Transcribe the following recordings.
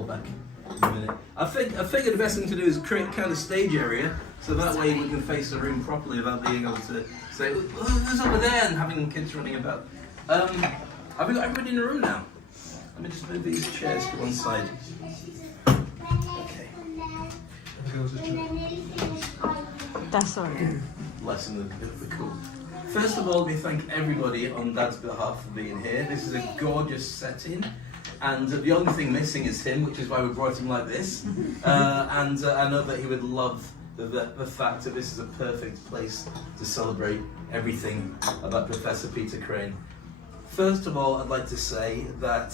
back in a minute. I figured the best thing to do is create kind of stage area, so that way we can face the room properly without being able to say, who's over there, and having kids running about. Have we got everybody in the room now? Let me just move these chairs to one side. Okay. That's all right. Lessen the cool. First of all, we thank everybody on Dad's behalf for being here. This is a gorgeous setting. And the only thing missing is him, which is why we brought him like this. I know that he would love the fact that this is a perfect place to celebrate everything about Professor Peter Crane. First of all, I'd like to say that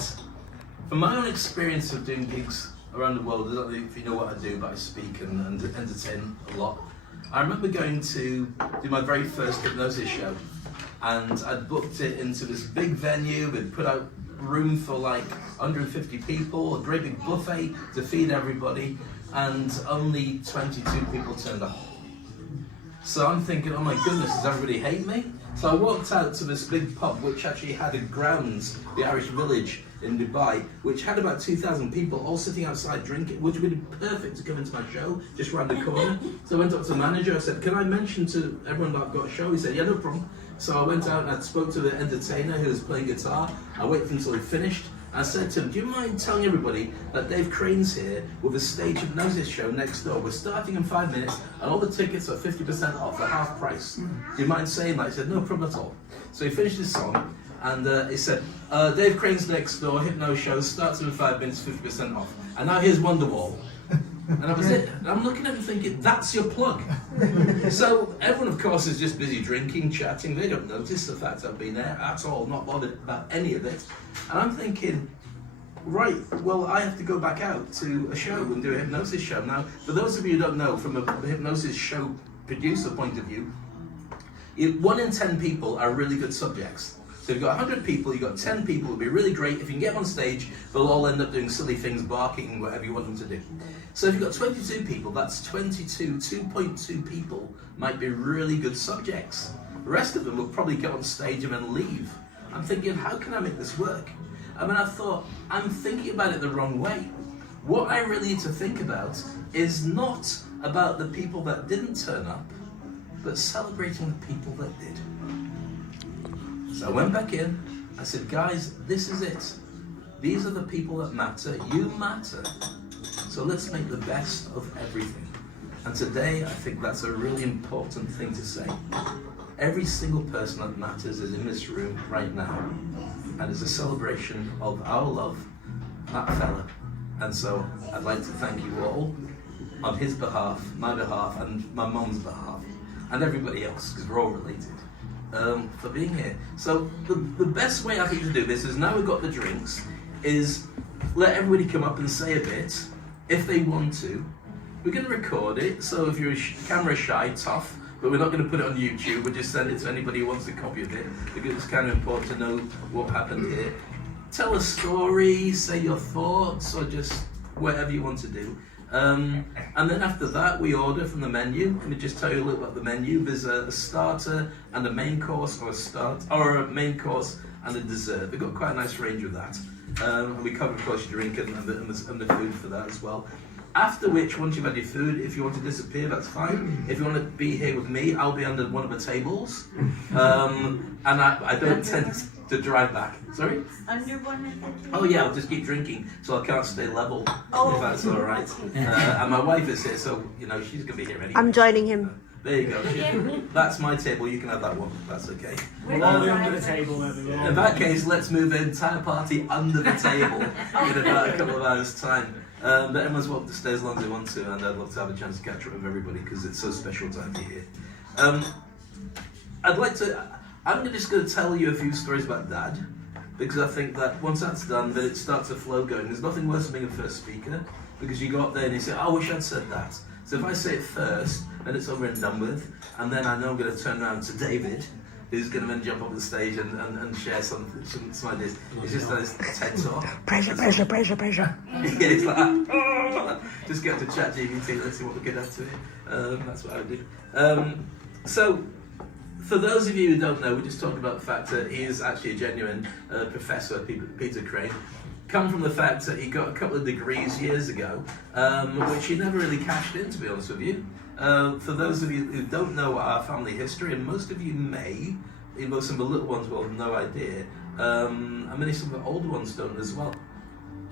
from my own experience of doing gigs around the world, I don't know if you know what I do, but I speak and entertain a lot. I remember going to do my very first hypnosis show, and I'd booked it into this big venue. We'd put out room for like 150 people, a great big buffet to feed everybody, and only 22 people turned up. So I'm thinking, oh my goodness, does everybody hate me? So I walked out to this big pub, which actually had a grounds, the Irish Village in Dubai, which had about 2,000 people all sitting outside drinking, which would be perfect to come into my show, just round the corner. So I went up to the manager, I said, can I mention to everyone that I've got a show? He said, yeah, no problem. So I went out and I spoke to the entertainer who was playing guitar. I waited until he finished. I said to him, do you mind telling everybody that Dave Crane's here with a stage hypnosis show next door? We're starting in 5 minutes and all the tickets are 50% off at half price. Do you mind saying that? He said, no problem at all. So he finished his song and he said, Dave Crane's next door, hypno show, starts in 5 minutes, 50% off. And now here's Wonderwall. And that was it. And I'm looking at him thinking, that's your plug. So everyone, of course, is just busy drinking, chatting. They don't notice the fact I've been there at all, not bothered about any of it. And I'm thinking, right, well, I have to go back out to a show and do a hypnosis show. Now, for those of you who don't know, from a hypnosis show producer point of view, 1 in 10 people are really good subjects. So if you've got 100 people, you've got 10 people, it'll be really great. If you can get them on stage, they'll all end up doing silly things, barking, whatever you want them to do. So if you've got 22 people, that's 2.2 people might be really good subjects. The rest of them will probably get on stage and then leave. I'm thinking, how can I make this work? I mean, I thought, I'm thinking about it the wrong way. What I really need to think about is not about the people that didn't turn up, but celebrating the people that did. So I went back in, I said, guys, this is it. These are the people that matter, you matter. So let's make the best of everything. And today, I think that's a really important thing to say. Every single person that matters is in this room right now. And it's a celebration of our love, that fella. And so I'd like to thank you all on his behalf, my behalf, and my mum's behalf, and everybody else, because we're all related. For being here. So the best way I think to do this is, now we've got the drinks, is let everybody come up and say a bit if they want to. We're going to record it, so if you're camera shy, tough, but we're not going to put it on YouTube. We'll just send it to anybody who wants a copy of it, because it's kind of important to know what happened here. Tell a story, say your thoughts, or just whatever you want to do. And then after that, we order from the menu. Let me just tell you a little about the menu. There's a starter and a main course, or a main course and a dessert. We've got quite a nice range of that. And we cover, of course, your drink and the food for that as well. After which, once you've had your food, if you want to disappear, that's fine. If you want to be here with me, I'll be under one of the tables. And I don't tend to drive back. Sorry? Under one of the tables? Oh yeah, I'll just keep drinking, so I can't stay level, if that's all right. And my wife is here, so, you know, she's going to be here anyway. I'm joining him. There you go. That's my table, you can have that one. That's okay. We'll all be under the table. In that case, let's move the entire party under the table in about a couple of hours' time. But everyone's welcome to stay as long as they want to, and I'd love to have a chance to catch up with everybody, because it's so special to have you here. I'm just going to tell you a few stories about Dad, because I think that once that's done, then it starts a flow going. There's nothing worse than being a first speaker, because you go up there and you say, I wish I'd said that. So if I say it first, then it's over and done with, and then I know I'm going to turn around to David, who's going to then jump up the stage and share some ideas. It's just like this TED talk. Pressure. Yeah, it's like that. Just get to ChatGPT, let's see what we get out to it. That's what I would do. So, for those of you who don't know, we just talked about the fact that he is actually a genuine professor, Peter Crane. come from the fact that he got a couple of degrees years ago, which he never really cashed in, to be honest with you. For those of you who don't know our family history, and most of you may, even some of the little ones will have no idea, and many some of the older ones don't as well.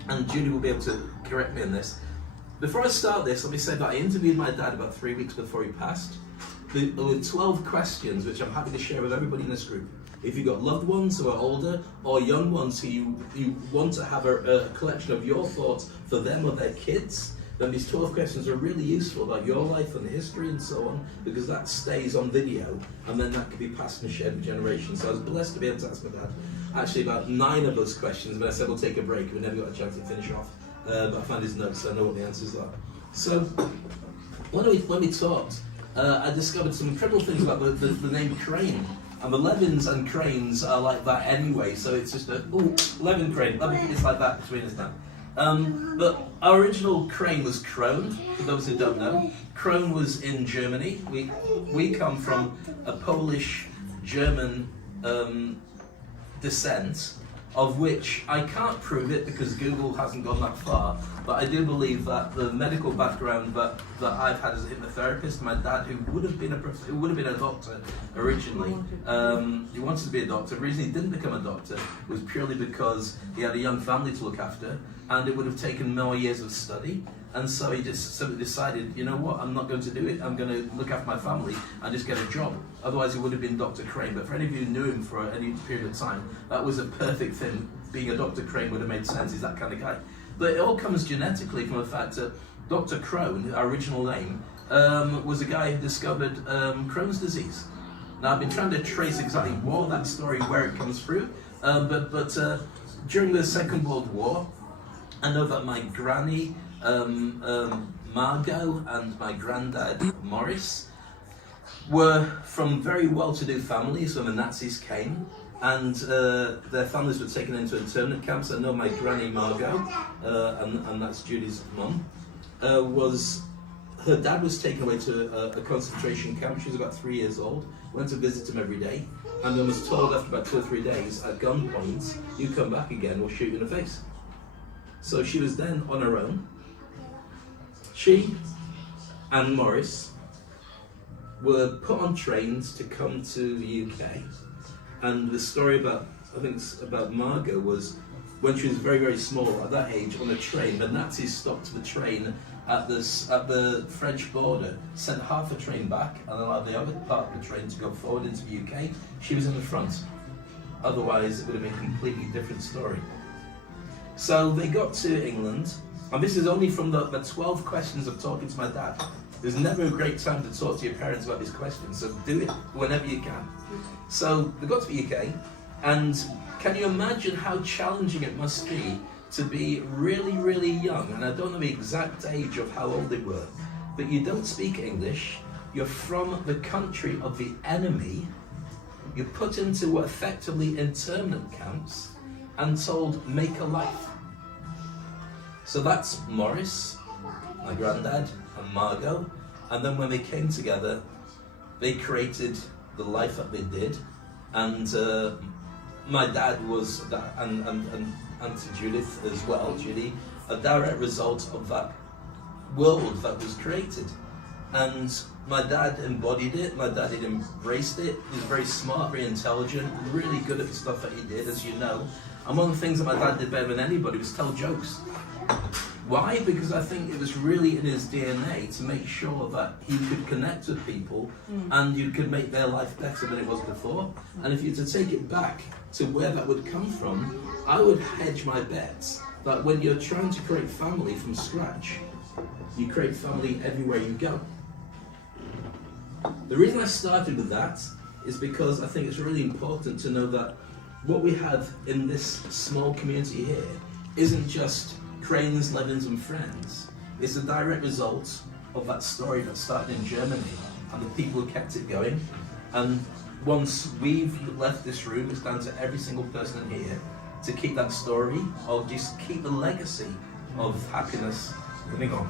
And Judy will be able to correct me on this. Before I start this, let me say that I interviewed my dad about 3 weeks before he passed. There were 12 questions which I'm happy to share with everybody in this group. If you've got loved ones who are older or young ones who you want to have a collection of your thoughts for them or their kids, then these 12 questions are really useful about your life and the history and so on, because that stays on video and then that can be passed and shared with generations. So I was blessed to be able to ask my dad actually about 9 of those questions, but I said we'll take a break. We never got a chance to finish off, but I found his notes so I know what the answers are. So when we talked, I discovered some incredible things about the name Crane. And the Levins and Cranes are like that anyway, so it's just Levin Crane, it's like that between us now. But our original Crane was Krone, for those who don't know. Krone was in Germany. We come from a Polish-German descent, of which I can't prove it because Google hasn't gone that far, but I do believe that the medical background that I've had as a hypnotherapist, my dad, who would have been a doctor originally, he wanted to be a doctor. The reason he didn't become a doctor was purely because he had a young family to look after, and it would have taken more years of study. And so he just simply decided, you know what, I'm not going to do it, I'm going to look after my family and just get a job. Otherwise he would have been Dr. Crane, but for any of you who knew him for any period of time, that was a perfect thing. Being a Dr. Crane would have made sense, he's that kind of guy. But it all comes genetically from the fact that Dr. Krone, our original name, was a guy who discovered Crohn's disease. Now I've been trying to trace exactly what that story, where it comes through, but during the Second World War, I know that my granny, Margot, and my granddad Morris were from very well-to-do families when the Nazis came, and their families were taken into internment camps. I know my granny Margot, and that's Judy's mum, her dad was taken away to a concentration camp. She was about 3 years old, went to visit him every day, and then was told after about 2 or 3 days at gunpoint, you come back again, we'll shoot you in the face. So she was then on her own. She and Morris were put on trains to come to the UK. And the story about Margot was when she was very, very small, at that age, on a train, the Nazis stopped the train at the French border, sent half a train back and allowed the other part of the train to go forward into the UK. She was in the front. Otherwise, it would have been a completely different story. So they got to England, and this is only from the 12 questions of talking to my dad. There's never a great time to talk to your parents about these questions, so do it whenever you can. So they got to the UK, and can you imagine how challenging it must be to be really, really young? And I don't know the exact age of how old they were, but you don't speak English, you're from the country of the enemy, you're put into what effectively internment camps, and told, make a life. So that's Morris, my granddad, and Margot. And then when they came together, they created the life that they did. And my dad was, and to Judith as well, Judy, a direct result of that world that was created. And my dad embodied it, my dad had embraced it. He was very smart, very intelligent, really good at the stuff that he did, as you know. And one of the things that my dad did better than anybody was tell jokes. Why? Because I think it was really in his DNA to make sure that he could connect with people and you could make their life better than it was before. And if you were to take it back to where that would come from, I would hedge my bets that when you're trying to create family from scratch, you create family everywhere you go. The reason I started with that is because I think it's really important to know that what we have in this small community here isn't just Cranes, Levins and friends. It's a direct result of that story that started in Germany and the people who kept it going. And once we've left this room, it's down to every single person here to keep that story or just keep the legacy of happiness living on.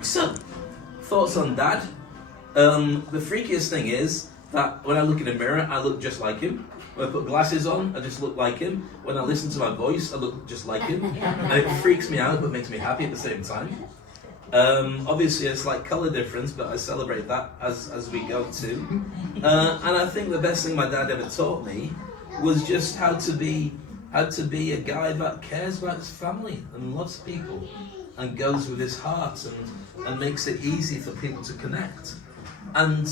So, thoughts on Dad? The freakiest thing is that when I look in a mirror, I look just like him. When I put glasses on, I just look like him. When I listen to my voice, I look just like him. And it freaks me out, but makes me happy at the same time. Obviously, a slight colour difference, but I celebrate that as we go too. And I think the best thing my dad ever taught me was just how to be a guy that cares about his family and loves people and goes with his heart and makes it easy for people to connect. And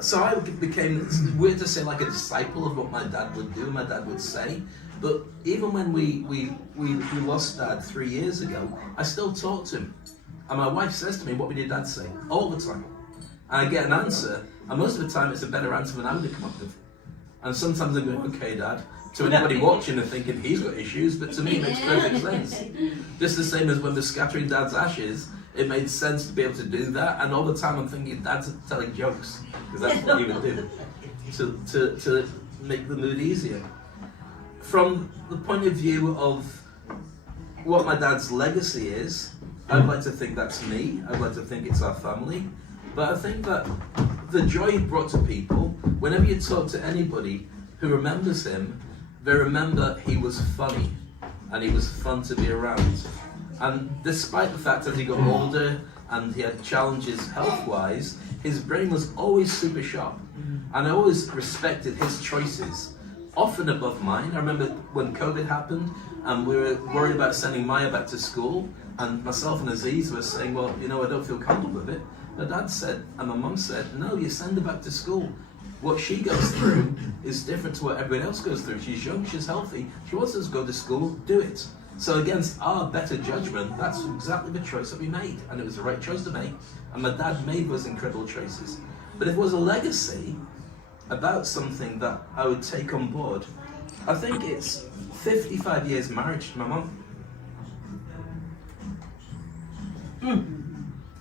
so I became, it's weird to say, like a disciple of what my dad would do, my dad would say. But even when we lost Dad 3 years ago, I still talk to him. And my wife says to me, "What would your dad say?" All the time. And I get an answer, and most of the time it's a better answer than I would have come up with. And sometimes I go, "Okay, Dad," to anybody watching and thinking he's got issues, but to me it makes perfect sense. Just the same as when we're scattering Dad's ashes, it made sense to be able to do that. And all the time I'm thinking Dad's telling jokes, because that's what he would do, to make the mood easier. From the point of view of what my dad's legacy is, I'd like to think that's me. I'd like to think it's our family. But I think that the joy he brought to people, whenever you talk to anybody who remembers him, they remember he was funny and he was fun to be around. And despite the fact that he got older and he had challenges health-wise, his brain was always super sharp. And I always respected his choices, often above mine. I remember when COVID happened and we were worried about sending Maya back to school, and myself and Aziz were saying, "Well, you know, I don't feel comfortable with it." My dad said, and my mum said, "No, you send her back to school. What she goes through is different to what everyone else goes through. She's young, she's healthy, she wants us to go to school, do it." So against our better judgment, that's exactly the choice that we made, and it was the right choice to make, and my dad made those incredible choices. But if it was a legacy about something that I would take on board, I think it's 55 years marriage to my mum.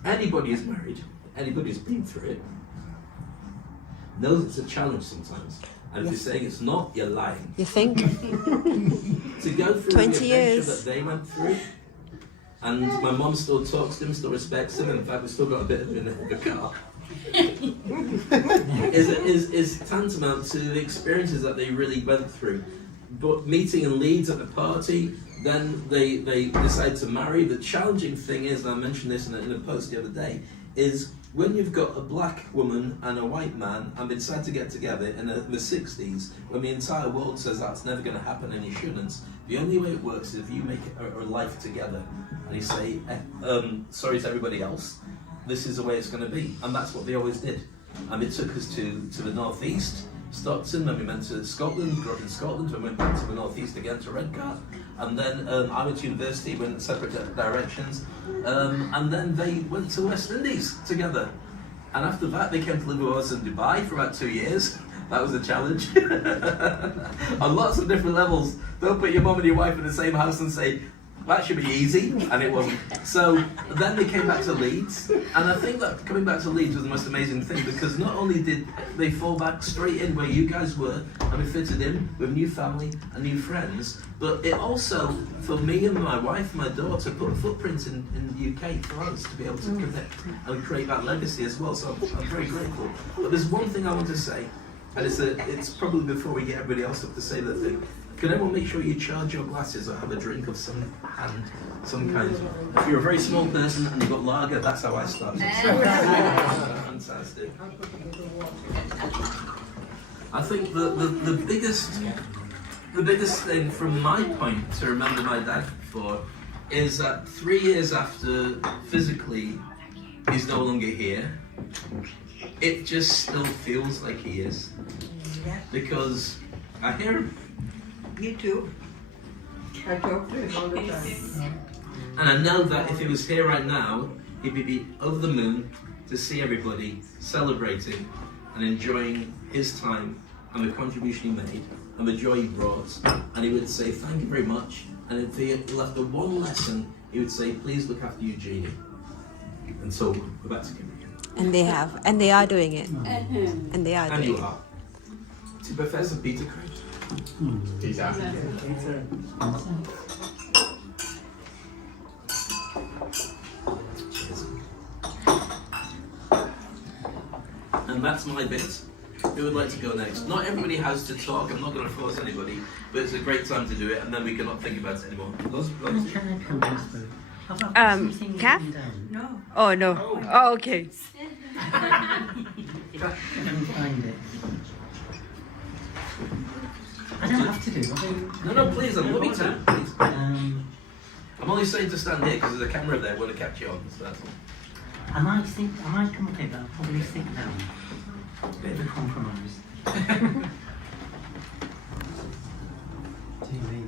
Anybody who's married, anybody who's been through it, knows it's a challenge sometimes. And if you're saying it's not, you're lying. You think? To go through 20 the adventure years. that they went through, and my mum still talks to him, still respects him, and in fact we've still got a bit of him in the car, is tantamount to the experiences that they really went through. But meeting in Leeds at the party, then they decide to marry. The challenging thing is, and I mentioned this in a post the other day, is when you've got a black woman and a white man and they decide to get together in the 60s, when the entire world says that's never going to happen and you shouldn't, the only way it works is if you make a life together and you say, sorry to everybody else, this is the way it's going to be. And that's what they always did. And it took us to the northeast, Stockton, then we went to Scotland, grew up in Scotland, then we went back to the northeast again to Redcar, and then I went to university, went in separate directions, and then they went to West Indies together. And after that they came to live with us in Dubai for about 2 years. That was a challenge. On lots of different levels. Don't put your mum and your wife in the same house and say, that should be easy, and it wasn't. So then they came back to Leeds, and I think that coming back to Leeds was the most amazing thing, because not only did they fall back straight in where you guys were, and we fitted in with new family and new friends, but it also, for me and my wife and my daughter, put a footprint in the UK for us to be able to connect and create that legacy as well, so I'm very grateful. But there's one thing I want to say, and it's probably before we get everybody else up to say the thing. Can everyone make sure you charge your glasses or have a drink of some kind? If you're a very small person and you've got lager, that's how I started. Fantastic. I think the biggest thing from my point to remember my dad for is that 3 years after physically he's no longer here, it just still feels like he is. Because I hear him. Me too. I talk to him all the time. And I know that if he was here right now, he'd be over the moon to see everybody celebrating and enjoying his time and the contribution he made and the joy he brought. And he would say, thank you very much. And if he left the one lesson, he would say, please look after Eugenie. And so we're back to him again. And they have, and they are doing it. And they are And doing you it. are. To Professor Peter Craig. Peter. And And that's my bit. Who would like to go next? Not everybody has to talk. I'm not going to force anybody, but it's a great time to do it, and then we cannot think about it anymore. Kath? No. Oh no. Oh, okay. If I can find it. I don't have to do it. No, please, I'm looking to. Please. Um, I'm only saying to stand here because there's a camera there. I want to catch you on. So that's all. I might come up here, but I'll probably sit down. Bit of a compromise. Dear me.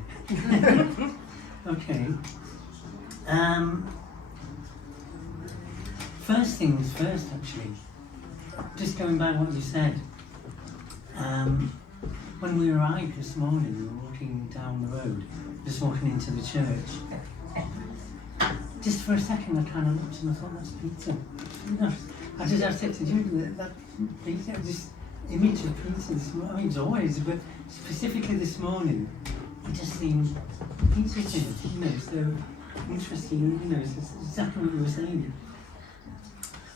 Okay. First things first, actually. Just going by what you said. When we arrived this morning, we were walking down the road, just walking into the church. Just for a second, I kind of looked and I thought, that's Peter. I just have said to you that Peter, this image of Peter this morning, I mean, it's always, but specifically this morning, it just seemed Peter to me, so interesting, it's exactly what you were saying.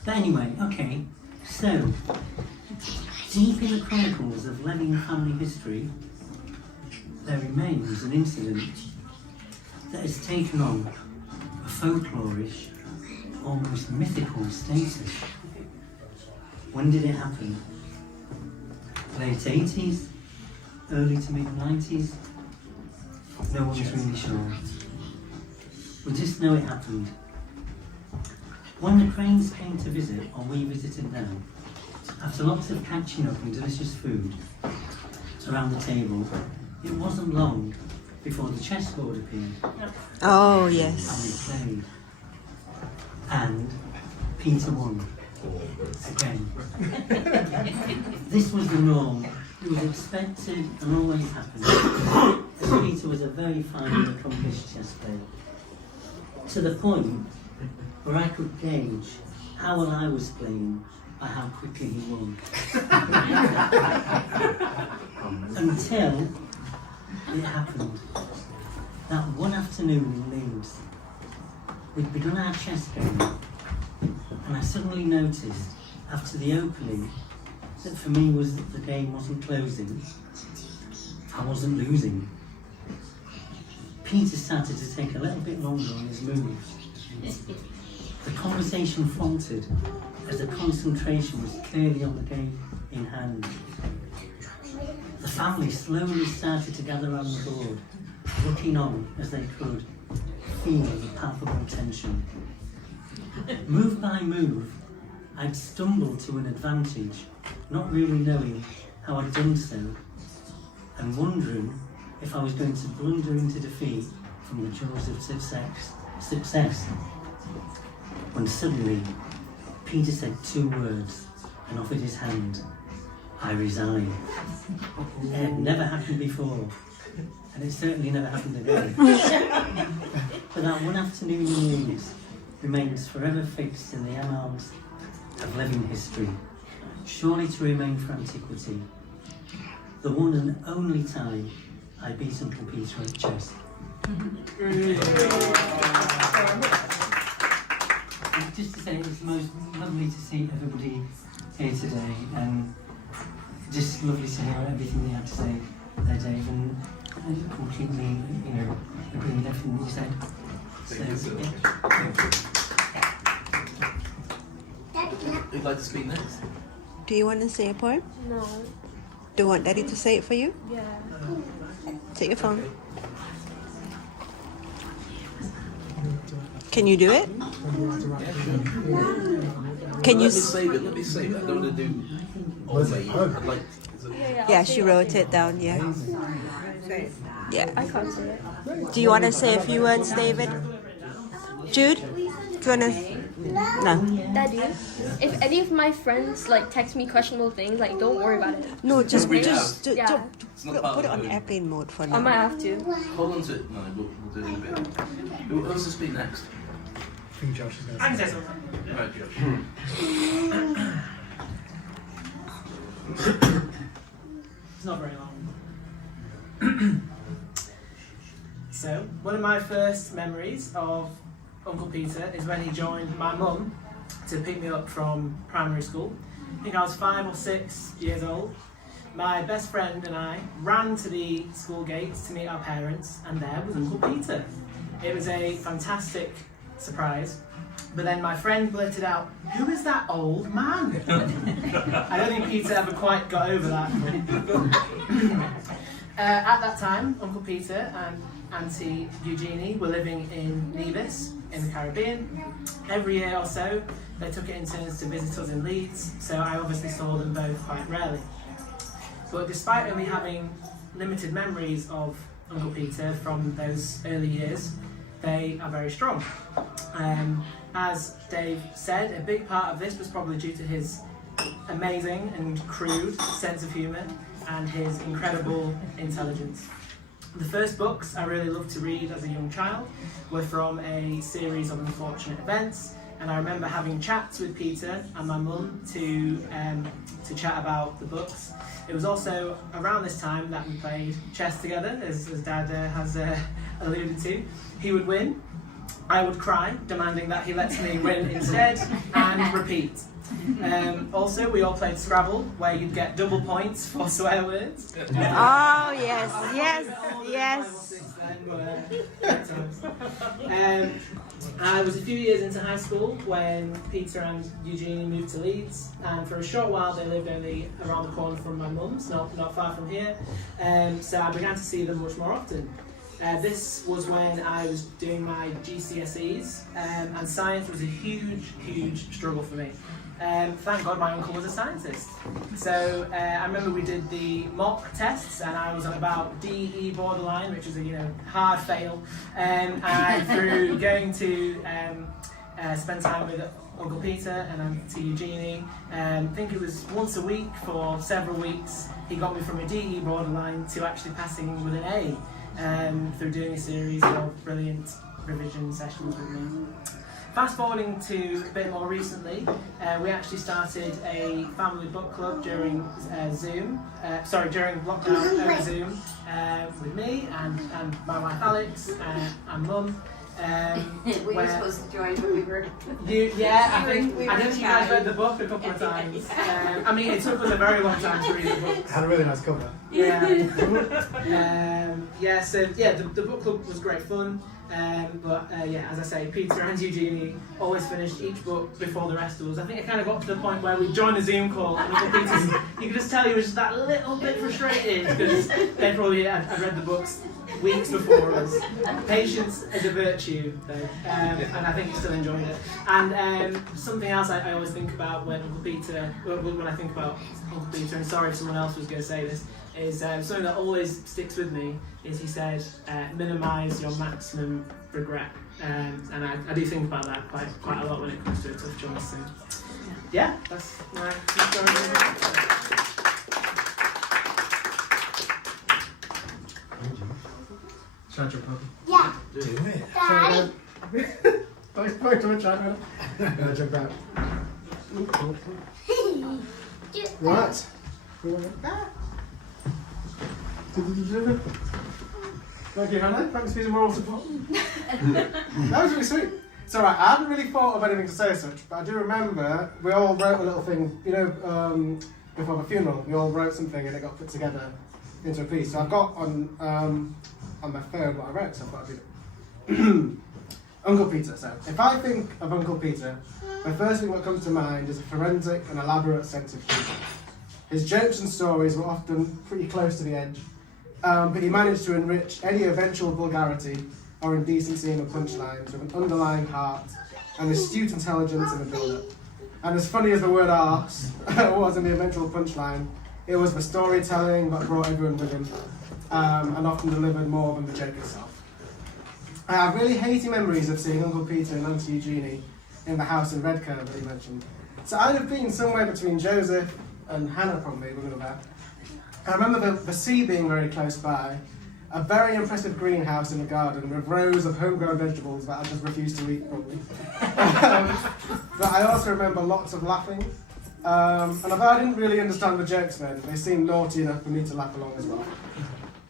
But anyway, okay, so, deep in the chronicles of Leving family history, there remains an incident that has taken on a folklorish, almost mythical status. When did it happen? Late 80s? Early to mid 90s? No one's really sure. We just know it happened. When the Cranes came to visit, or we visited them, after lots of catching up and delicious food around the table, it wasn't long before the chessboard appeared. Oh, And yes. we played. And Peter won. Again. This was the norm. It was expected and always happened. As Peter was a very fine and accomplished chess player. To the point where I could gauge how well I was playing by how quickly he won. Until it happened. That one afternoon in Leeds, we'd begun our chess game, and I suddenly noticed, after the opening, that for me was that the game wasn't closing, I wasn't losing. Peter started to take a little bit longer on his moves. The conversation faltered as the concentration was clearly on the game in hand. The family slowly started to gather around the board, looking on as they could, feel the palpable tension. Move by move, I'd stumbled to an advantage, not really knowing how I'd done so, and wondering if I was going to blunder into defeat from the jaws of success. When suddenly, Peter said 2 words and offered his hand. I resign. It had never happened before, and it certainly never happened again. But that one afternoon in Leeds remains forever fixed in the annals of living history, surely to remain for antiquity. The one and only time I beat Uncle Peter at chess. Just to say, it's most lovely to see everybody here today, and just lovely to hear everything they had to say there, Dave, and I completely, agree with everything that you said. Who'd like to speak next? Do you want to say a poem? No. Do you want Daddy to say it for you? Yeah. Take your phone. Can you do it? Can you? Let me save it. I don't want to do all day. I'd like. Yeah, she wrote it down. Yeah. Yeah. I can't say it. Do you want to say a few words, David? Jude, do you want to? No. Daddy, if any of my friends text me questionable things, don't worry about it. No, just Yeah. put it on airplane mode for I now. might have to. Hold on to it. No, we'll do it in a bit. Who wants to speak next? I think Josh is going to I can say something. Right, Josh. It's not very long. So, one of my first memories of Uncle Peter is when he joined my mum to pick me up from primary school. I think I was 5 or 6 years old. My best friend and I ran to the school gates to meet our parents, and there was Uncle Peter. It was a fantastic surprise. But then my friend blurted out, "Who is that old man?" I don't think Peter ever quite got over that. At that time, Uncle Peter and Auntie Eugenie were living in Nevis in the Caribbean. Every year or so, they took it in turns to visit us in Leeds, so I obviously saw them both quite rarely. But despite only having limited memories of Uncle Peter from those early years, they are very strong. As Dave said, a big part of this was probably due to his amazing and crude sense of humour and his incredible intelligence. The first books I really loved to read as a young child were from a series of unfortunate events, and I remember having chats with Peter and my mum to chat about the books. It was also around this time that we played chess together, as Dad has alluded to. He would win, I would cry, demanding that he lets me win instead, and repeat. Also, we all played Scrabble, where you'd get double points for swear words. Oh, yes, yes, yes. I was a few years into high school when Peter and Eugenie moved to Leeds, and for a short while they lived only around the corner from my mum's, not far from here, so I began to see them much more often. This was when I was doing my GCSEs, and science was a huge struggle for me. Thank God my uncle was a scientist. So I remember we did the mock tests, and I was on about DE borderline, which is a hard fail. And through going to spend time with Uncle Peter and Auntie Eugenie, I think it was once a week for several weeks, he got me from a DE borderline to actually passing with an A, through doing a series of brilliant revision sessions with me. Fast forwarding to a bit more recently, we actually started a family book club during during lockdown over Zoom, with me and my wife Alex and Mum. We were supposed to join, but we were. I think you guys read the book a couple of times. I mean, it took us a very long time to read the book. Had a really nice cover. Yeah. The book club was great fun. As I say, Peter and Eugenie always finished each book before the rest of us. I think it kind of got to the point where we joined a Zoom call, and Uncle Peter's, you could just tell he was just that little bit frustrated because they probably had read the books weeks before us. Patience is a virtue, though, and I think he still enjoyed it. And something else I always think about when I think about Uncle Peter, and sorry if someone else was going to say this, is something that always sticks with me, is he said, minimise your maximum regret. And I do think about that quite a lot when it comes to a tough choice. So, yeah, that's my story. Should I jump up? Yeah. Do it. Daddy. Don't too much, I'm gonna jump out. Right. Thank you, Hannah. Thanks for using moral support. That was really sweet. It's alright, I hadn't really thought of anything to say as such, but I do remember we all wrote a little thing, before the funeral, we all wrote something and it got put together into a piece. So I've got on my phone what I wrote, so I thought I'd do it. Uncle Peter. So, if I think of Uncle Peter, the first thing that comes to mind is a forensic and elaborate sense of humour. His jokes and stories were often pretty close to the edge, but he managed to enrich any eventual vulgarity or indecency in the punchlines with an underlying heart and astute intelligence in the build-up. And as funny as the word arse was in the eventual punchline, it was the storytelling that brought everyone with him, and often delivered more than the joke itself. I have really hazy memories of seeing Uncle Peter and Auntie Eugenie in the house in Redcar that he mentioned. So I'd have been somewhere between Joseph and Hannah probably, when we were there. I remember the sea being very close by, a very impressive greenhouse in the garden with rows of homegrown vegetables that I just refused to eat probably. But I also remember lots of laughing. And although I didn't really understand the jokes then, they seemed naughty enough for me to laugh along as well.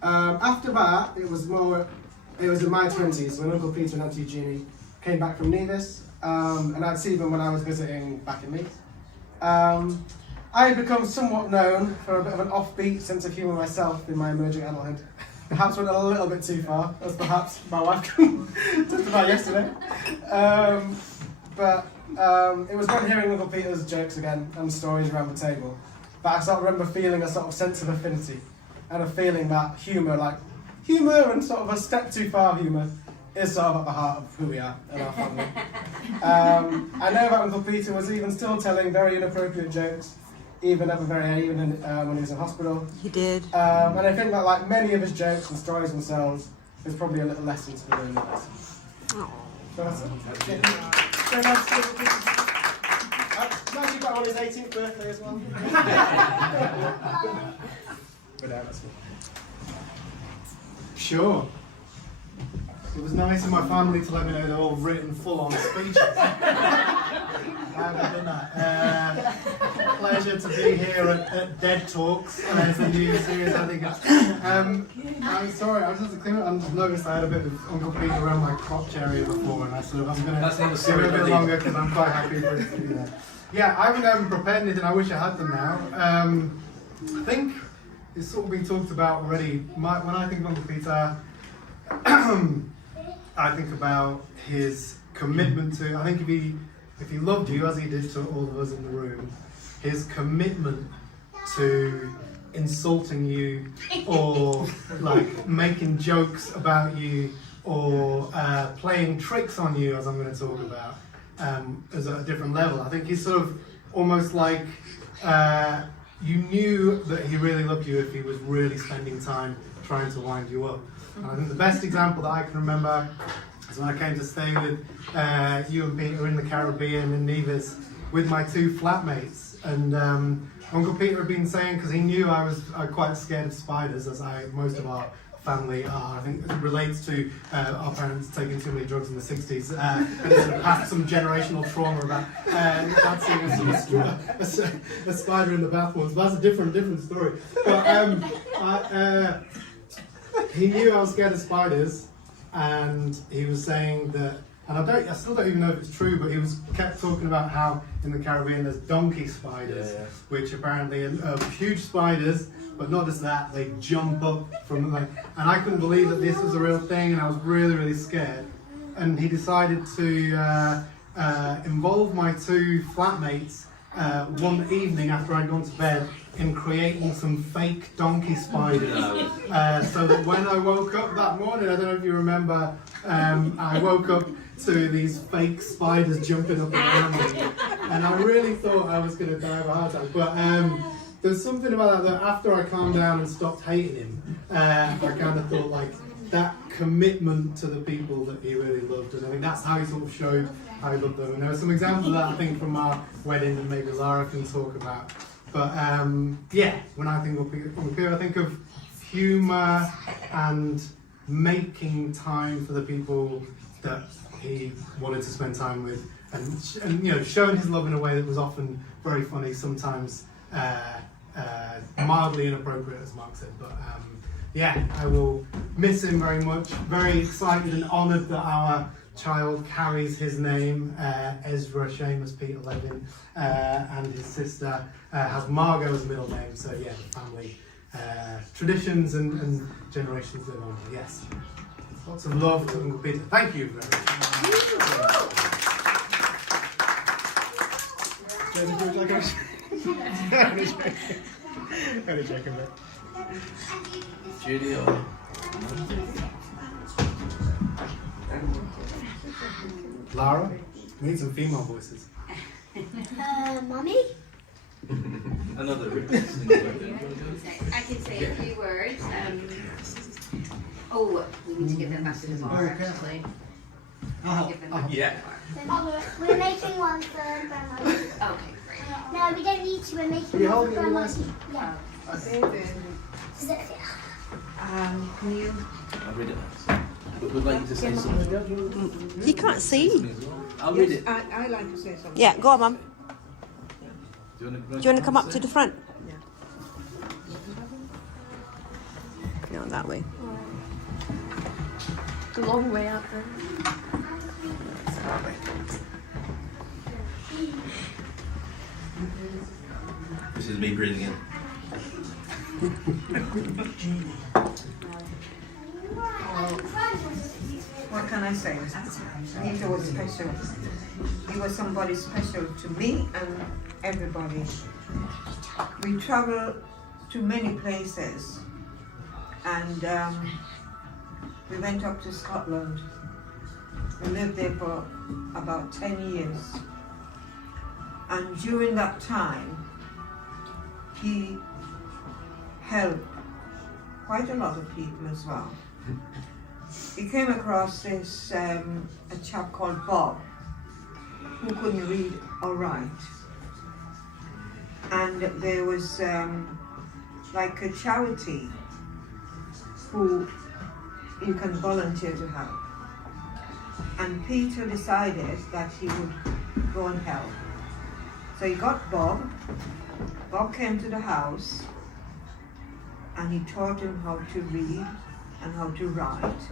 After that, it was in my 20s when Uncle Peter and Auntie Eugenie came back from Nevis, and I'd see them when I was visiting back in Leeds. I have become somewhat known for a bit of an offbeat sense of humour myself in my emerging adulthood. Perhaps went a little bit too far, as perhaps my wife talked about yesterday. But it was when hearing Uncle Peter's jokes again and stories around the table that I sort of remember feeling a sort of sense of affinity and a feeling that humour and sort of a step too far humour is sort of at the heart of who we are and our family. I know that Uncle Peter was even still telling very inappropriate jokes, even when he was in hospital. He did. And I think that, like many of his jokes and stories themselves, there's probably a little lesson to be learned in this. So that's it. Very nice to see Uncle Peter. He's actually got on his 18th birthday as well. But that's it. Sure. It was nice of my family to let me know they're all written full-on speeches. I haven't done that. Pleasure to be here at Dead Talks. There's a new series, I think. I'm sorry, I was just cleaning up. I just noticed I had a bit of Uncle Peter around my crotch area before, and I sort of, I'm going to give it a bit longer because I'm quite happy for it to be there. Yeah, I haven't prepared anything. I wish I had them now. I think it's sort of been talked about already. When I think of Uncle Peter, I think about his commitment to, I think if he loved you, as he did to all of us in the room, his commitment to insulting you or like making jokes about you or playing tricks on you, as I'm going to talk about, is at a different level. I think he's sort of almost like you knew that he really loved you if he was really spending time trying to wind you up. And I think the best example that I can remember is when I came to stay with you and Peter in the Caribbean in Nevis with my two flatmates. And Uncle Peter had been saying, because he knew I was quite scared of spiders, as most of our family are. I think it relates to our parents taking too many drugs in the 60s and sort of passed some generational trauma about Dad seeing a spider in the bathroom. But that's a different story. But he knew I was scared of spiders, and he was saying that, and I still don't even know if it's true, but he kept talking about how in the Caribbean there's donkey spiders, which apparently are huge spiders, but not just that, they jump up from and I couldn't believe that this was a real thing, and I was really, really scared. And he decided to involve my two flatmates one evening after I'd gone to bed in creating some fake donkey spiders, so that when I woke up that morning, I don't know if you remember, I woke up to these fake spiders jumping up around me, and I really thought I was going to die of a heart attack. But there's something about that after I calmed down and stopped hating him, I kind of thought like that commitment to the people that he really loved, and I think that's how he sort of showed how he loved them. And there were some examples of that, I think, from our wedding that maybe Lara can talk about. But yeah, when I think of Peter, I think of humour and making time for the people that he wanted to spend time with, and you know, showing his love in a way that was often very funny, sometimes mildly inappropriate, as Mark said. But yeah, I will miss him very much. Very excited and honoured that our child carries his name, Ezra Seamus Peter Levin, and his sister has Margot's middle name. So yeah, the family traditions and generations live on. Yes, lots of love to Uncle Peter. Thank you very much. Judy Lara, we need some female voices. Mommy? Another I can say a few words. We need to give them back to the bar, actually. Give them back to yeah. the bar. We're making one for Grandma. Okay, great. No, we don't need to. We're making you one hold for it Grandma. nice? Yeah. Can you? I'll read it. But we'd like you to say something. He can't see. I'll read it. I like to say something. Yeah, go on, Mum. Do you Do you want to come up to the front? No, that way. It's a long way out there. This is is me breathing in. What can I say? Peter was special. He was somebody special to me and everybody. We traveled to many places, and we went up to Scotland. We lived there for about 10 years. And during that time, he helped quite a lot of people as well. He came across this a chap called Bob, who couldn't read or write. And there was like a charity who you can volunteer to help. And Peter decided that he would go and help. So he got Bob. Bob came to the house and he taught him how to read and how to write.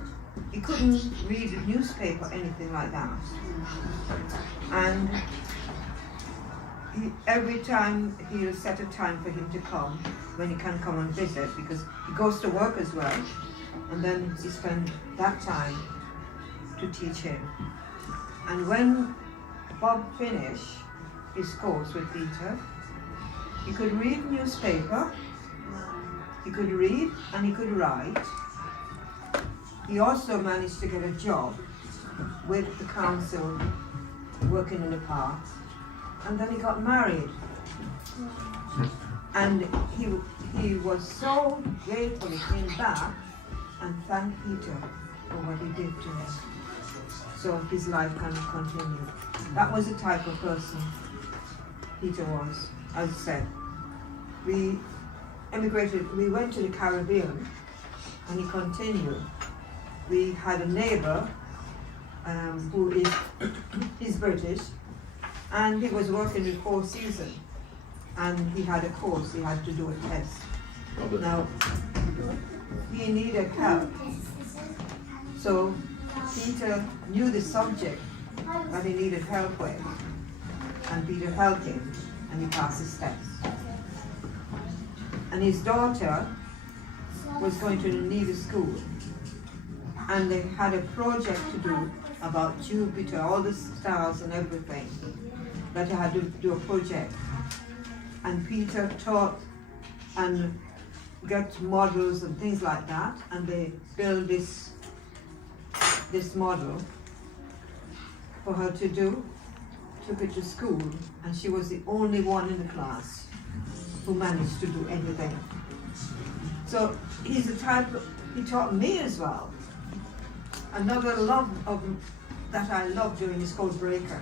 He couldn't read a newspaper or anything like that. And every time he'll set a time for him to come, when he can come and visit, because he goes to work as well, and then he spends that time to teach him. And when Bob finished his course with Peter, he could read newspaper, he could read and he could write. He also managed to get a job with the council, working in the park, and then he got married. And he was so grateful. He came back and thanked Peter for what he did to him, so his life can continue. That was the type of person Peter was. As I said, we emigrated, we went to the Caribbean, and he continued. We had a neighbor who is he's British, and he was working with Four Seasons, and he had a course, he had to do a test. Now, he needed help, so Peter knew the subject that he needed help with, and Peter helped him, and he passed his test. And his daughter was going to Neva school, and they had a project to do about Jupiter, all the stars and everything, that they had to do a project. And Peter taught and got models and things like that, and they built this model for her to do, took it to school, and she was the only one in the class who managed to do anything. So he's the type, he taught me as well. Another love of that I love doing is code breaker,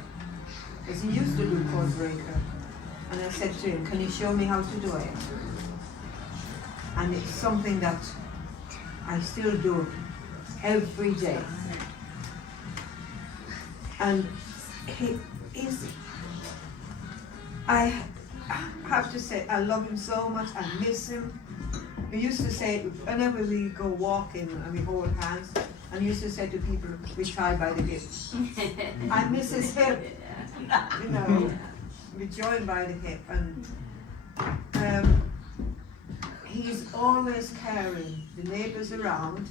because he used to do code breaker, and I said to him, can you show me how to do it? And it's something that I still do every day. And I have to say, I love him so much, I miss him. We used to say, whenever we go walking and we hold hands, and he used to say to people, we tie by the hip. I miss his hip, you know, we join by the hip. And he's always carrying the neighbors around.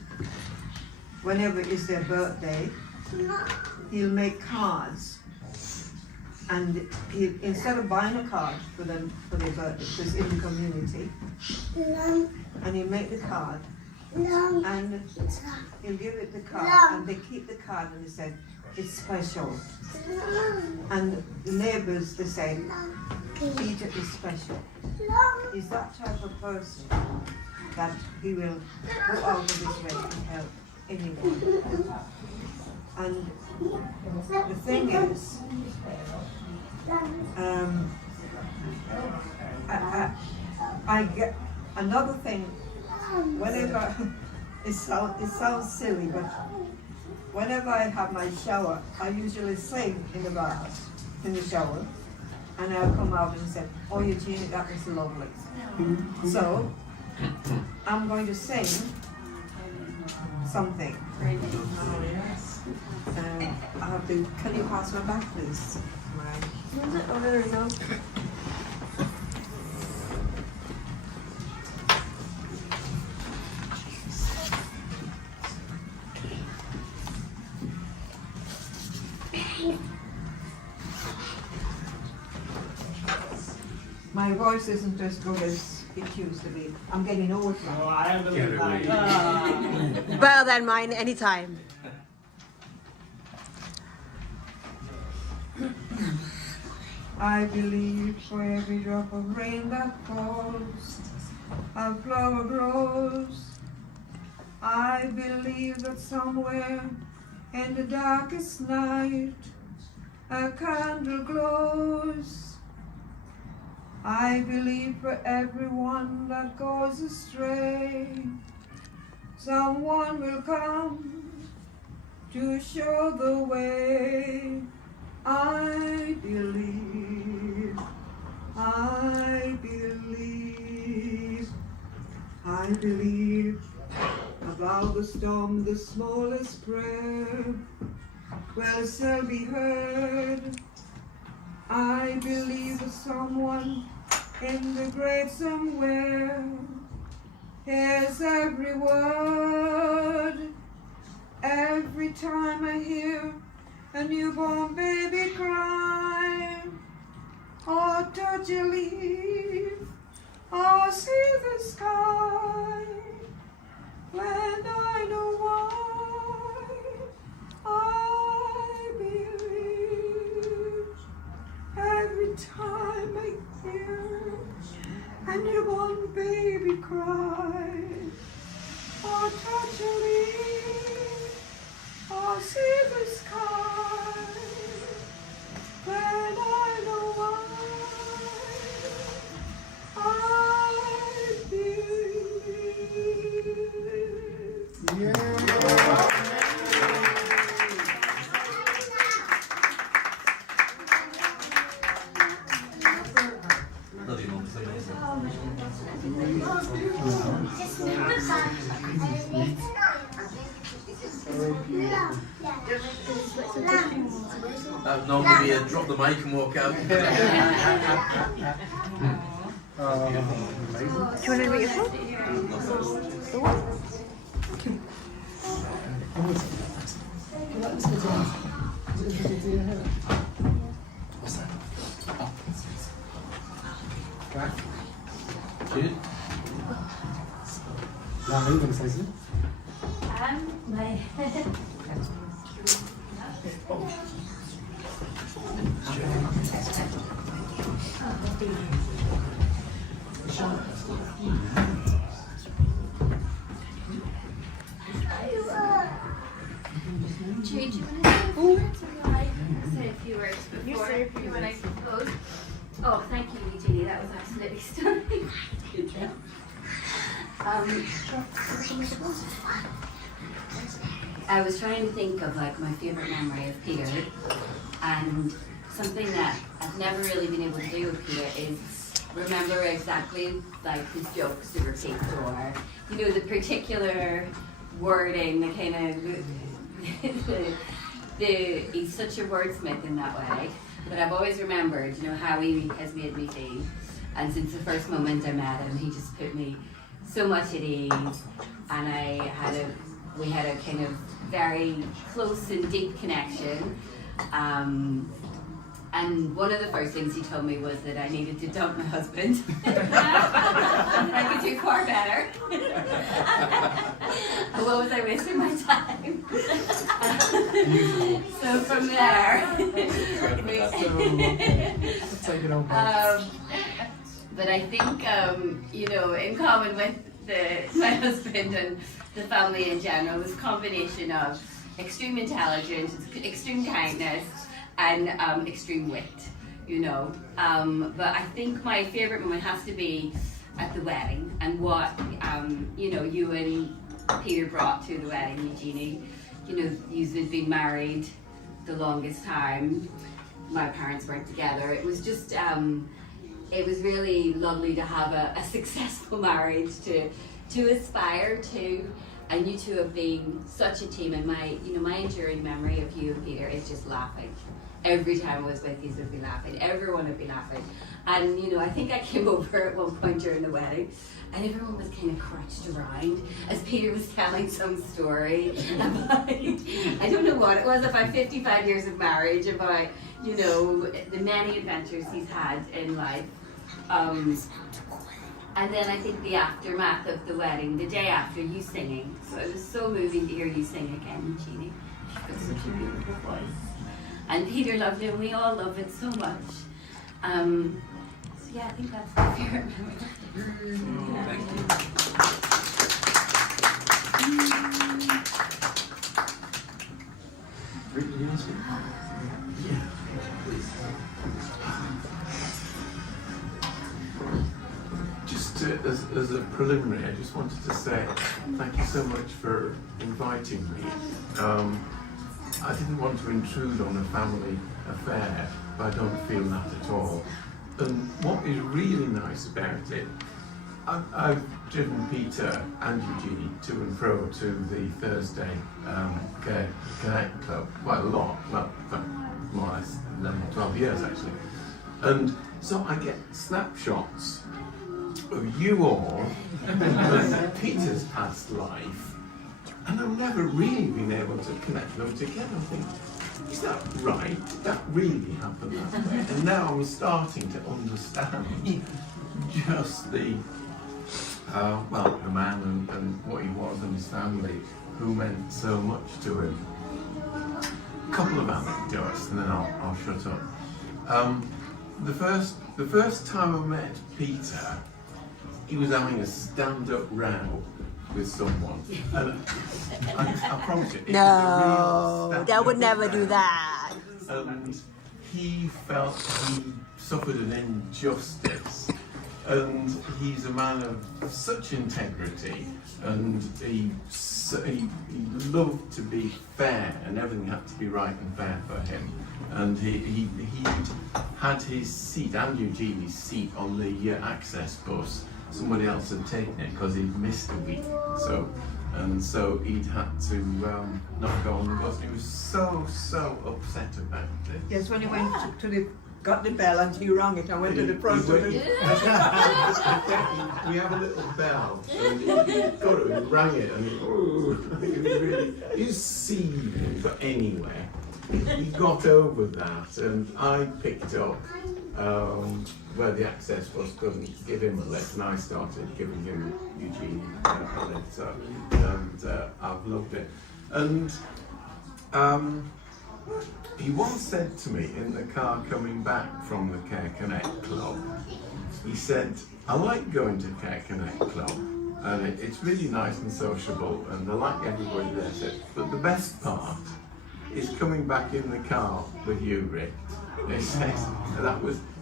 Whenever it's their birthday, he'll make cards. And instead of buying a card for them for their birthday, because in the community, and he'll make the card, and he'll give it the card, and they keep the card, and they say, it's special. And the neighbors, they say, Peter is special. He's that type of person that he will go out of his way to help anyone. And the thing is, I get another thing. Whenever it sounds silly, but whenever I have my shower, I usually sing in the bath, in the shower, and I'll come out and say, "Oh, Eugenie, that was lovely." So I'm going to sing something. Oh yes. I have to. Can you pass my back, please? Right. Oh, there we go. My voice isn't as good as it used to be. I'm getting old now. Oh, I don't believe that. Better than mine anytime. I believe for every drop of rain that falls, a flower grows. I believe that somewhere in the darkest night, a candle glows. I believe for everyone that goes astray, someone will come to show the way. I believe, I believe, I believe. About the storm, the smallest prayer will still be heard. I believe that someone in the grave somewhere hears every word. Every time I hear a newborn baby cry, or touch a leaf, or see the sky, when I know why, I believe. Every time I hear a newborn baby cry, or touch a leaf, or see the sky, when I know why, I believe. Bloody mum, it's amazing. That would normally be a drop the mic and walk out. Do you want to read your phone? Jude? Now, are you going to say something? Jude, do you want to say a few words? Or I say a few words before you when I close? Oh, thank you, Eugenie. That was absolutely stunning. Good job. I was trying to think of like my favourite memory of Peter, and something that I've never really been able to do with Peter is remember exactly like his jokes to repeat, or you know the particular wording, the kind of he's such a wordsmith in that way. But I've always remembered, you know, how he has made me feel, and since the first moment I met him, he just put me so much at ease, and we had a kind of very close and deep connection. And one of the first things he told me was that I needed to dump my husband. I could do far better. What was I wasting my time? So from there, but I think, you know, in common with my husband and the family in general, was a combination of extreme intelligence, extreme kindness, and extreme wit, you know. But I think my favourite moment has to be at the wedding, and what, you know, you and Peter brought to the wedding, Eugenie. You know, you've been married the longest time. My parents weren't together. It was just, it was really lovely to have a successful marriage to aspire to, And you two have been such a team, and my enduring memory of you and Peter is just laughing. Every time I was with you, would be laughing. Everyone would be laughing. And I think I came over at one point during the wedding, and everyone was kind of crouched around as Peter was telling some story about, I don't know what it was, about 55 years of marriage, about, the many adventures he's had in life. And then I think the aftermath of the wedding, the day after, you singing. So it was so moving to hear you sing again, Eugenie. You've got such a beautiful voice. And Peter loved it, and we all love it so much. So yeah, I think that's my favorite memory. Thank you. Rick, you want to speak? Yeah, please. Just as a preliminary, I just wanted to say thank you so much for inviting me. I didn't want to intrude on a family affair, but I don't feel that at all. And what is really nice about it, I've driven Peter and Eugenie to and fro to the Thursday Connect Club quite a lot, well, more or less 11 or 12 years actually. And so I get snapshots of you all and Peter's past life, and I've never really been able to connect them together. I think, is that right? Did that really happen that way? And now I'm starting to understand just the man and what he was and his family, who meant so much to him. A couple of anecdotes, and then I'll shut up. The first time I met Peter, he was having a stand-up row with someone, and I promise you, it was a real that would never do that. And he felt he suffered an injustice, and he's a man of such integrity, and he loved to be fair, and everything had to be right and fair for him. And he had his seat and Eugenie's seat on the access bus. Somebody else had taken it because he'd missed a week, so he'd had to not go on the bus. He was so upset about it. Yes, when he went got the bell and he rang it, I went to the front of it. We have a little bell, and he got it and rang it, and he was seething, but anyway, he got over that, and I picked up where the access bus couldn't give him a lift, and I started giving him Eugenie a lift, and I've loved it. And he once said to me in the car coming back from the Care Connect Club, he said, I like going to Care Connect Club, and it's really nice and sociable, and I like everybody there, but the best part is coming back in the car with you, Rick. He says,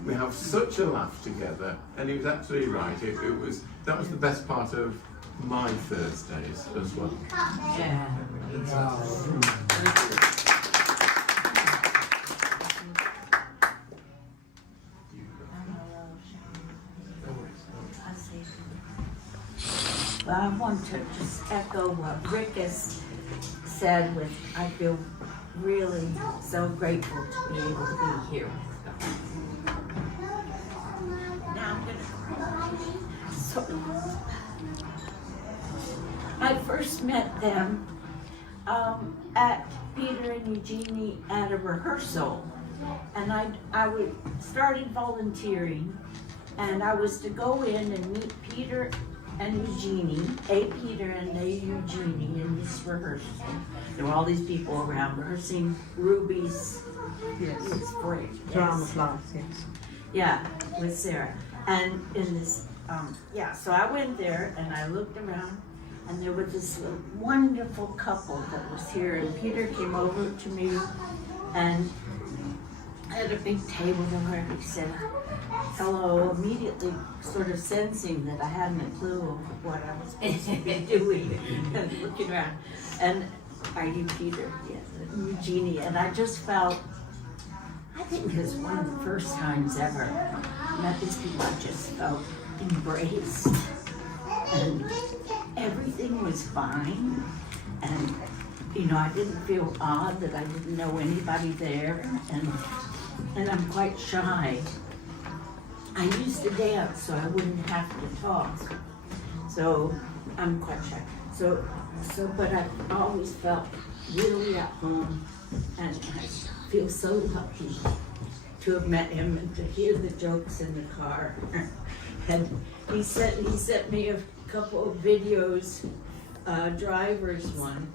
we have such a laugh together, and he was absolutely right. That was the best part of my Thursdays as well. Yeah. Well, I want to just echo what Rick has said. I feel really so grateful to be able to be here. Now I'm gonna. So, I first met them at Peter and Eugenie at a rehearsal, and I started volunteering, and I was to go in and meet Peter and Eugenie, a Peter and a Eugenie in this rehearsal. There were all these people around rehearsing Ruby's Drama class, yes. Yeah, with Sarah. And in this, so I went there and I looked around, and there was this wonderful couple that was here, and Peter came over to me and had a big table where he said hello, immediately sort of sensing that I hadn't a clue of what I was supposed to be doing and looking around. And are you Peter? Yes, Eugenie. And I just felt, I think it was one of the first times ever I met these people. I just felt embraced, and everything was fine. And, you know, I didn't feel odd that I didn't know anybody there. And I'm quite shy. I used to dance so I wouldn't have to talk. So I'm quite shy. But I've always felt really at home, and I feel so lucky to have met him and to hear the jokes in the car. And he sent me a couple of videos, driver's one.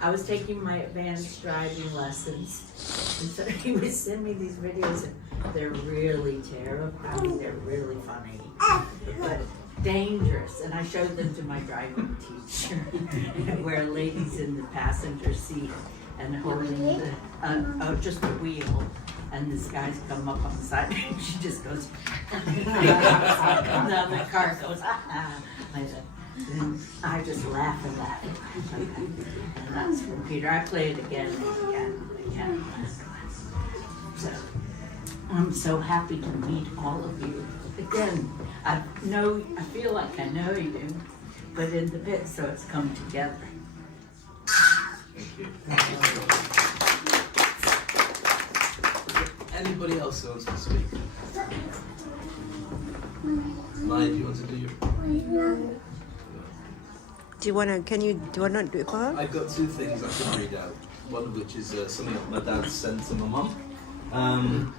I was taking my advanced driving lessons, and so he would send me these videos, and they're really terrifying, they're really funny, but dangerous. And I showed them to my driving teacher, where a lady's in the passenger seat and holding the, just the wheel, and this guy's come up on the side, and she just goes, and then the car goes, and I just laugh at that. And that's from Peter. I play it again and again and again. So I'm so happy to meet all of you. Again, I feel like I know you, but in the pit, so it's come together. Thank you. Anybody else who wants to speak? Maya, do you want to do your... Do you wanna do it for her? I've got two things I can read out. One of which is something that my dad sent to my mum,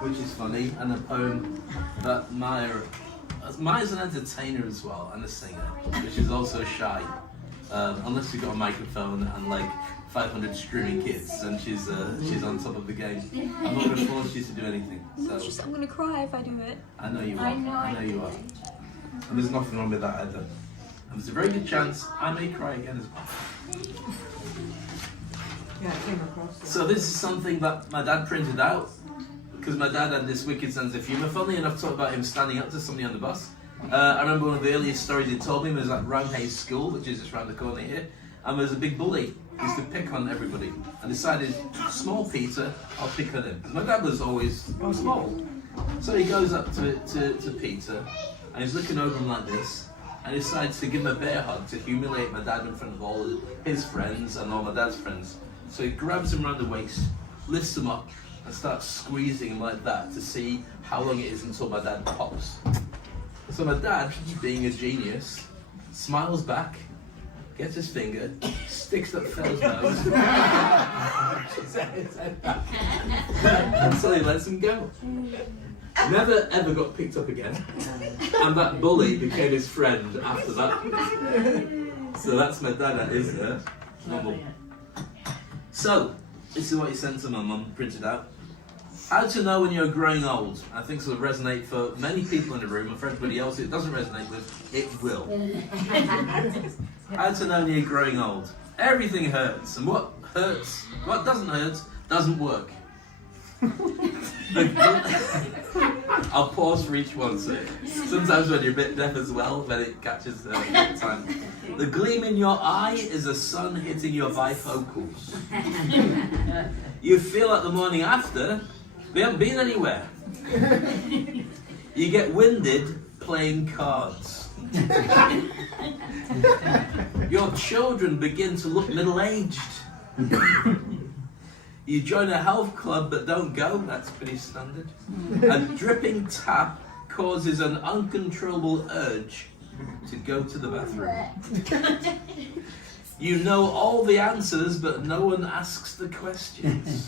which is funny, and a poem that Maya's an entertainer as well, and a singer, but she's also shy. Unless you've got a microphone and like 500 streaming kids, and she's on top of the game. I'm not going to force you to do anything. So I'm gonna cry if I do it. I know you are. I know you are. And there's nothing wrong with that either. And there's a very good chance I may cry again as well. Yeah, I came across it. So this is something that my dad printed out, because my dad had this wicked sense of humour. Funnily enough, talked about him standing up to somebody on the bus. I remember one of the earliest stories he told me was at Roundhay School, which is just around the corner here, and there was a big bully who used to pick on everybody, and decided, small Peter, I'll pick on him. Because my dad was always small. So he goes up to Peter, and he's looking over him like this, and decides to give him a bear hug to humiliate my dad in front of all his friends and all my dad's friends. So he grabs him around the waist, lifts him up, and starts squeezing him like that to see how long it is until my dad pops. So my dad, being a genius, smiles back, gets his finger, sticks up Phil's nose, until he lets him go. Never ever got picked up again, and that bully became his friend after that. So that's my dad, that is normal. So, this is what he sent to my mum, printed out. How to know when you're growing old. I think this will resonate for many people in the room, and for everybody else it doesn't resonate with, it will. How to know when you're growing old. Everything hurts, and what hurts, what doesn't hurt, doesn't work. I'll pause for each one, so sometimes when you're a bit deaf as well, then it catches the time. The gleam in your eye is the sun hitting your bifocals. You feel like the morning after, we haven't been anywhere. You get winded playing cards. Your children begin to look middle-aged. You join a health club but don't go, that's pretty standard. A dripping tap causes an uncontrollable urge to go to the bathroom. You know all the answers but no one asks the questions.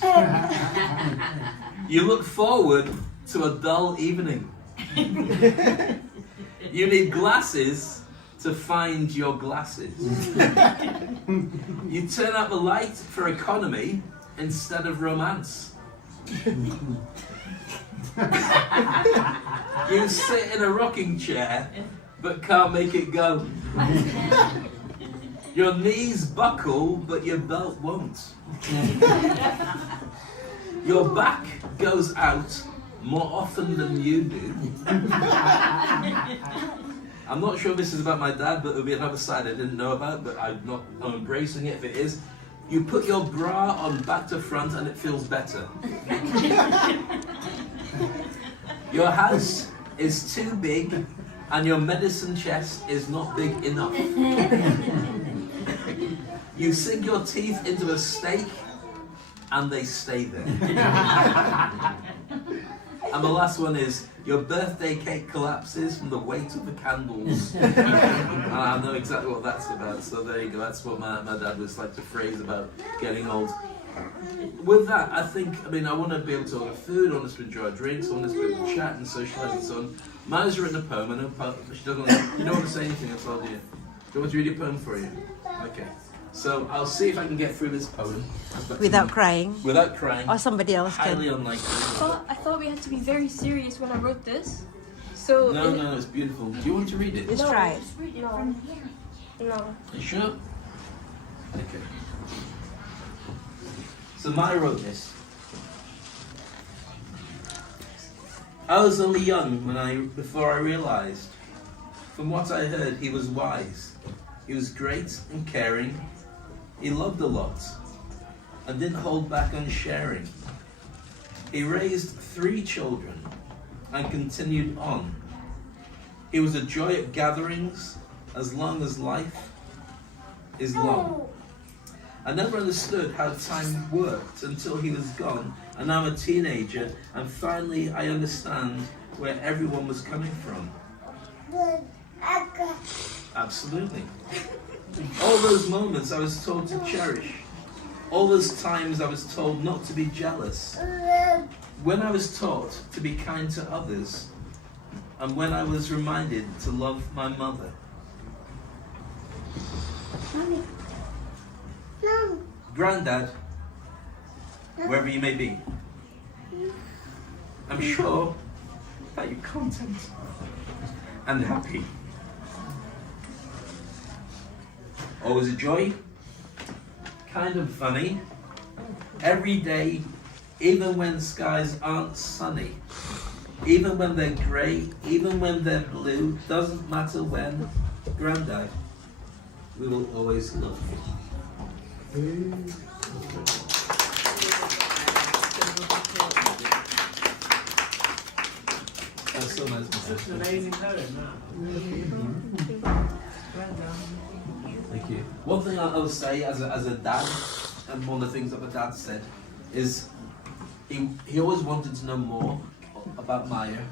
You look forward to a dull evening. You need glasses to find your glasses. You turn out the light for economy instead of romance. You sit in a rocking chair but can't make it go. Your knees buckle but your belt won't. Your back goes out more often than you do. I'm not sure this is about my dad, but there'll be another side I didn't know about, but I'm embracing it if it is. You put your bra on back to front and it feels better. Your house is too big and your medicine chest is not big enough. You sink your teeth into a steak and they stay there. And the last one is, your birthday cake collapses from the weight of the candles. And I know exactly what that's about, so there you go. That's what my dad was like to phrase about getting old. With that, I want to be able to order food, I want us to enjoy drinks, I want us to be able to chat and socialise and so on. Maya's written a poem, I know she doesn't want to, you don't want to say anything, I told you. Do you want me to read a poem for you? Okay. So I'll see if I can get through this poem. Without crying. Without crying. Or somebody else can. Highly unlikely. I thought we had to be very serious when I wrote this. So No, it's beautiful. Do you want to read it? Let's try it. No. Are you sure? Okay. So Maya wrote this. I was only young before I realised. From what I heard, he was wise. He was great and caring. He loved a lot and didn't hold back on sharing. He raised 3 children and continued on. He was a joy at gatherings as long as life is long. I never understood how time worked until he was gone, and now I'm a teenager, and finally I understand where everyone was coming from. Absolutely. All those moments I was told to cherish. All those times I was told not to be jealous. When I was taught to be kind to others. And when I was reminded to love my mother. Mommy. No. Granddad, wherever you may be, I'm sure that you're content and happy. Always a joy, kind of funny, every day, even when skies aren't sunny, even when they're grey, even when they're blue, doesn't matter when, Granddad, we will always love you. That's so nice. Such an amazing poem, Thank you. One thing I'll say as a dad, and one of the things that my dad said, is he always wanted to know more about Maya,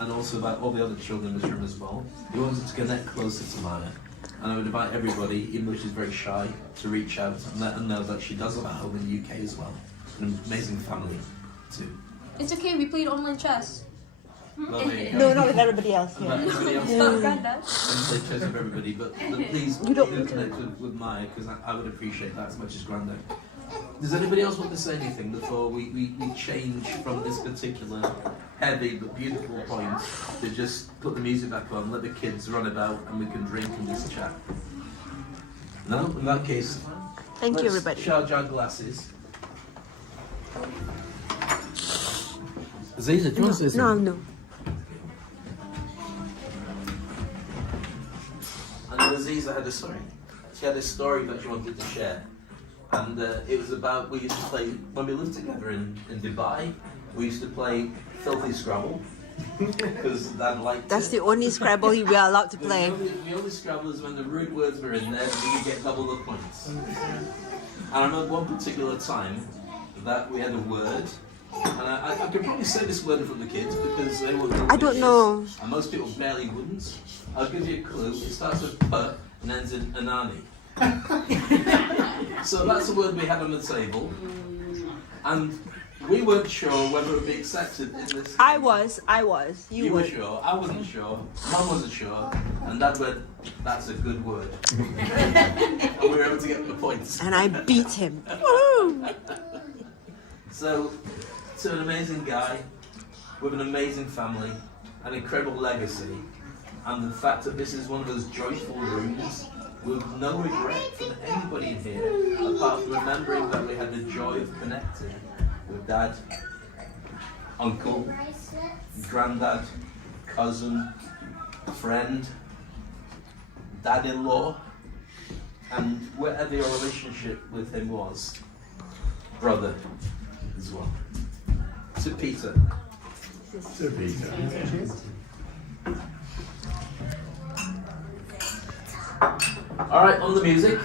and also about all the other children in this room as well. He wanted to connect closer to Maya. And I would invite everybody, even though she's very shy, to reach out and let her know that she does have a home in the UK as well. An amazing family, too. It's okay, we played online chess. Well, there you go. No, not with everybody else here. About everybody else. Stop, Granddad. I play chess with everybody, but please do connect with Maya, because I would appreciate that as much as Grandad. Does anybody else want to say anything before we change from this particular heavy but beautiful point to just put the music back on, let the kids run about, and we can drink and just chat? No? In that case, Thank you, everybody. Charge our glasses. Aziza, do you want to say something? No. And Aziza had a story. She had a story that she wanted to share. And it was about, we used to play, when we lived together in Dubai, we used to play Filthy Scrabble. Because Dad liked That's it. the only Scrabble we are allowed to play. The only Scrabble is when the rude words were in there, you could get double the points. And I remember one particular time that we had a word, and I could probably say this word in front of the kids because they would know. I don't know. And most people barely wouldn't. I'll give you a clue. It starts with P and ends in Anani. So that's the word we had on the table, and we weren't sure whether it would be accepted in this. I was. You were were. sure. I wasn't sure. Mum wasn't sure, and Dad went, "That's a good word," and we were able to get the points. And I beat him. Woo! So, to an amazing guy with an amazing family, an incredible legacy, and the fact that this is one of those joyful rooms with no regret from anybody in here, apart from remembering that we had the joy of connecting with Dad, Uncle, Granddad, cousin, friend, Dad-in-law, and whatever your relationship with him was, brother as well. To Peter. To Peter. All right, on the music.